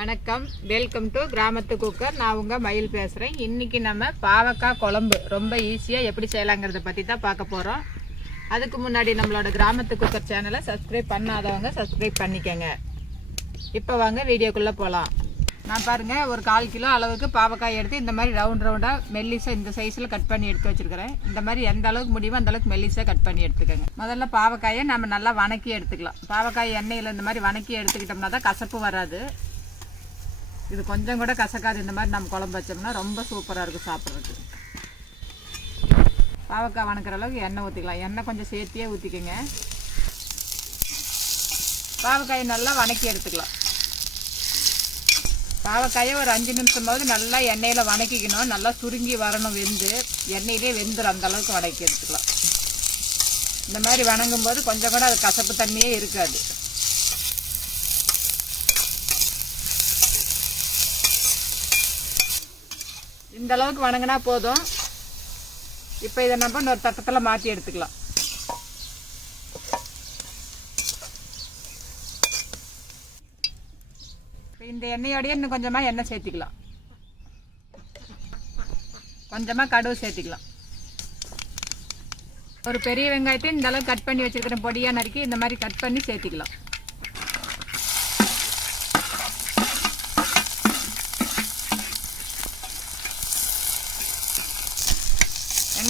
வணக்கம், welcome to கிராமத்து cooker. நான் உங்கள் மயில் பேசுகிறேன். இன்றைக்கி நம்ம பாவக்காய் குழம்பு ரொம்ப ஈஸியாக எப்படி செய்யலாங்கிறத பற்றி தான் பார்க்க போகிறோம். அதுக்கு முன்னாடி நம்மளோட கிராமத்து குக்கர் சேனலை சப்ஸ்கிரைப் பண்ணாதவங்க சப்ஸ்கிரைப் பண்ணிக்கோங்க. இப்போ வாங்க வீடியோக்குள்ளே போகலாம். நான் பாருங்கள், ஒரு 1/4 கிலோ அளவுக்கு பாவக்காய் எடுத்து இந்த மாதிரி ரவுண்டாக மெல்லிசாக இந்த சைஸில் கட் பண்ணி எடுத்து வச்சுருக்கிறேன். இந்த மாதிரி எந்த அளவுக்கு முடியுமோ அந்த அளவுக்கு மெல்லிசாக கட் பண்ணி எடுத்துக்கோங்க. முதல்ல பாவக்காயை நம்ம நல்லா வணக்கி எடுத்துக்கலாம். பாவக்காய் எண்ணெயில் இந்த மாதிரி வணக்கி எடுத்துக்கிட்டோம்னா தான் கசப்பு வராது. இது கொஞ்சம் கூட கசக்காது. இந்த மாதிரி நம்ம குழம்பு வச்சோம்னா ரொம்ப சூப்பராக இருக்கும் சாப்பிட்றதுக்கு. பாவக்காய் வணக்கிற அளவுக்கு எண்ணெய் ஊற்றிக்கலாம். எண்ணெய் கொஞ்சம் சேர்த்தியே ஊற்றிக்கோங்க. பாவக்காயை நல்லா வணக்கி எடுத்துக்கலாம். பாவக்காயை ஒரு 5 நிமிஷமாவது நல்லா எண்ணெயில் வணக்கிக்கணும். நல்லா சுருங்கி வரணும், வெந்து எண்ணெயிலே வெந்துடும். அந்த அளவுக்கு வணக்கி எடுத்துக்கலாம். இந்த மாதிரி வணங்கும் போது கொஞ்சம் கூட அது கசப்பு தண்ணியே இருக்காது. இந்த அளவுக்கு வணங்கினா போதும். இப்போ இதை நம்ம ஒரு தட்டத்தில் மாற்றி எடுத்துக்கலாம். இப்போ இந்த எண்ணெயோடையே இன்னும் கொஞ்சமாக எண்ணெய் சேர்த்திக்கலாம். கொஞ்சமாக கடுகு சேர்த்திக்கலாம். ஒரு பெரிய வெங்காயத்தை இந்த அளவுக்கு கட் பண்ணி வச்சுருக்கிறேன். பொடியாக நறுக்கி இந்த மாதிரி கட் பண்ணி சேர்த்திக்கலாம்.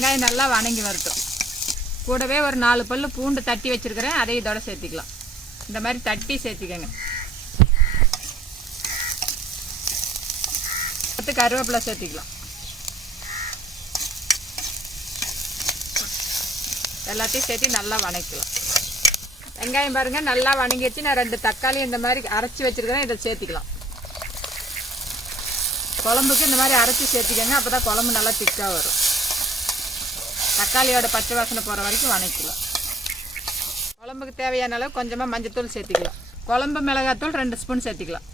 வெங்காயம் நல்லா வணங்கி வரட்டும். கூடவே ஒரு 4 பல்லு பூண்டு தட்டி வச்சுருக்கிறேன். அதை இதோட சேர்த்திக்கலாம். இந்த மாதிரி தட்டி சேர்த்திக்கங்க. கருவேப்பிலை சேர்த்திக்கலாம். எல்லாத்தையும் சேர்த்து நல்லா வணக்கலாம். வெங்காயம் பாருங்கள் நல்லா வணங்கிடுச்சு. நான் 2 தக்காளி இந்த மாதிரி அரைச்சி வச்சுருக்கிறேன். இதை சேர்த்திக்கலாம். குழம்புக்கு இந்த மாதிரி அரைச்சி சேர்த்திக்கங்க. அப்போ தான் குழம்பு நல்லா திக்காக வரும். தக்காளியோட பச்சை வாசனை போகிற வரைக்கும் வணக்கலாம். குழம்புக்கு தேவையான அளவு கொஞ்சமாக மஞ்சத்தூள் சேர்த்திக்கலாம். குழம்பு மிளகாத்தூள் 2 ஸ்பூன் சேர்த்திக்கலாம்.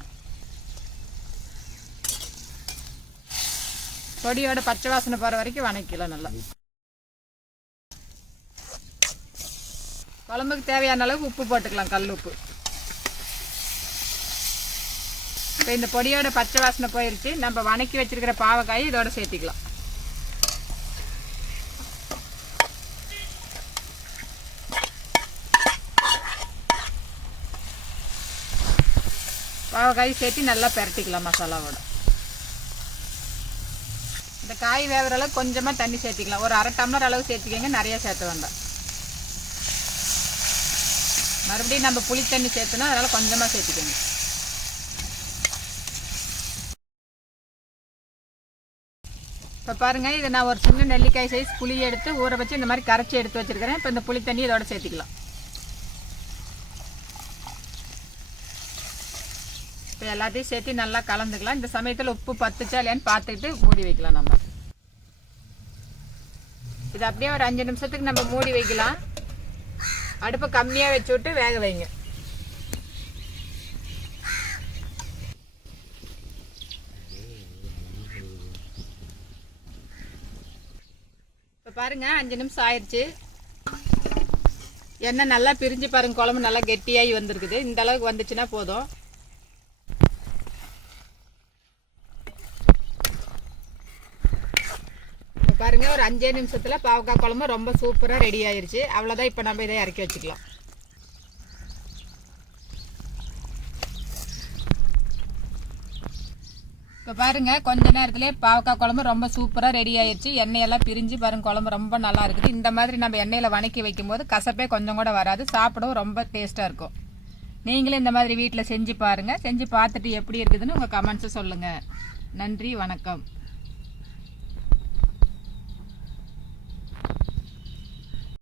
பொடியோட பச்சை வாசனை போகிற வரைக்கும் வணக்கலாம் நல்லா. குழம்புக்கு தேவையான அளவுக்கு உப்பு போட்டுக்கலாம், கல் உப்பு. இப்போ இந்த பொடியோட பச்சை வாசனை போயிடுச்சு. நம்ம வணக்கி வச்சிருக்கிற பாவக்காயை இதோட சேர்த்திக்கலாம். பாவக்காய் சேர்த்து நல்லா பரட்டிக்கலாம் மசாலாவோட. இந்த காய் வேகிற அளவுக்கு கொஞ்சமாக தண்ணி சேர்த்திக்கலாம். ஒரு 1/2 டம்ளர் அளவு சேர்த்திக்கங்க. நிறையா சேர்த்த வேண்டாம். மறுபடியும் நம்ம புளி தண்ணி சேர்த்தணும். அதனால் கொஞ்சமாக சேர்த்திக்கங்க. இப்போ பாருங்கள், இதை நான் ஒரு சின்ன நெல்லிக்காய் சைஸ் புளி எடுத்து ஊற வச்சு இந்த மாதிரி கரைச்சி எடுத்து வச்சுருக்கிறேன். இப்போ இந்த புளி தண்ணி இதோட சேர்த்திக்கலாம். இப்போ எல்லாத்தையும் சேர்த்து நல்லா கலந்துக்கலாம். இந்த சமயத்தில் உப்பு பத்துச்சா இல்லையான்னு பார்த்துக்கிட்டு மூடி வைக்கலாம். நம்ம இது அப்படியே ஒரு 5 நிமிஷத்துக்கு நம்ம மூடி வைக்கலாம். அடுப்பை கம்மியாக வச்சு விட்டு வேக வைங்க. இப்போ பாருங்கள், 5 நிமிஷம் ஆயிடுச்சு. எண்ணெய் நல்லா பிரிஞ்சு பாருங்கள். குழம்பு நல்லா கெட்டியாகி வந்திருக்குது. இந்த அளவுக்கு வந்துச்சுன்னா போதும். பாருங்க, ஒரு 5 நிமிஷத்தில் பாவக்காய் குழம்பு ரொம்ப சூப்பராக ரெடி ஆயிடுச்சு. அவ்வளோதான். இப்போ நம்ம இதை இறக்கி வச்சுக்கலாம். இப்போ பாருங்க, கொஞ்ச நேரத்திலே பாவக்காய் குழம்பு ரொம்ப சூப்பராக ரெடி ஆயிடுச்சு. எண்ணெயெல்லாம் பிரிஞ்சு பாருங்க, குழம்பு ரொம்ப நல்லா இருக்குது. இந்த மாதிரி நம்ம எண்ணெயில் வணக்கி வைக்கும்போது கசப்பே கொஞ்சம் கூட வராது. சாப்பிடவும் ரொம்ப டேஸ்ட்டாக இருக்கும். நீங்களும் இந்த மாதிரி வீட்டில் செஞ்சு பாருங்கள். செஞ்சு பார்த்துட்டு எப்படி இருக்குதுன்னு உங்கள் கமெண்ட்ஸை சொல்லுங்கள். நன்றி, வணக்கம்.